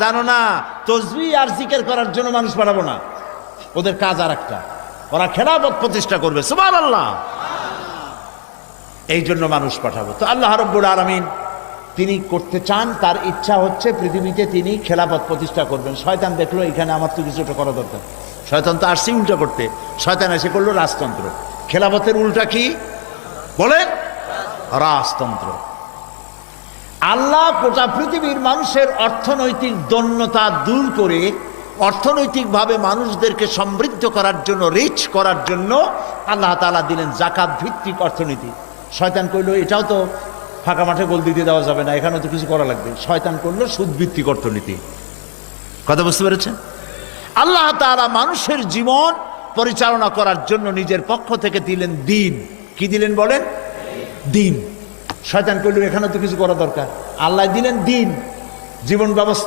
জানো না তাসবিহ আর জিকির করার জন্য মানুষ পাঠাবো না, ওদের কাজ আর একটা, ওরা খেলাফত প্রতিষ্ঠা করবে। সুবহানাল্লাহ। এই জন্য মানুষ পাঠাবো। তো আল্লাহ রাব্বুল আলামিন তিনি করতে চান, তার ইচ্ছা হচ্ছে পৃথিবীতে তিনি খেলাফত প্রতিষ্ঠা করবেন। শয়তান দেখলো এখানে আমার তো কিছুটা করা দরকার, শয়তান তো আসছে উল্টা করতে, শয়তান এসে করলো রাজতন্ত্র। খেলাফতের উল্টা কি বলেন? রাজতন্ত্র। আল্লাহ গোটা পৃথিবীর মানুষের অর্থনৈতিক দৈন্যতা দূর করে অর্থনৈতিকভাবে মানুষদেরকে সমৃদ্ধ করার জন্য, রিচ করার জন্য আল্লাহ তাআলা দিলেন যাকাত ভিত্তিক অর্থনীতি। শয়তান কইল এটাও তো ফাঁকা মাঠে গোল দিতে দেওয়া যাবে না, এখানেও তো কিছু করা লাগবে। শয়তান করলো সুদ ভিত্তিক অর্থনীতি। কথা বুঝতে পেরেছেন? আল্লাহ তাআলা মানুষের জীবন পরিচালনা করার জন্য নিজের পক্ষ থেকে দিলেন দিন। কি দিলেন বলেন? দিন। শয়তান কইল এখানে তো কিছু করা দরকার, আল্লাহ দিলেন দিন, জীবন ব্যবস্থা।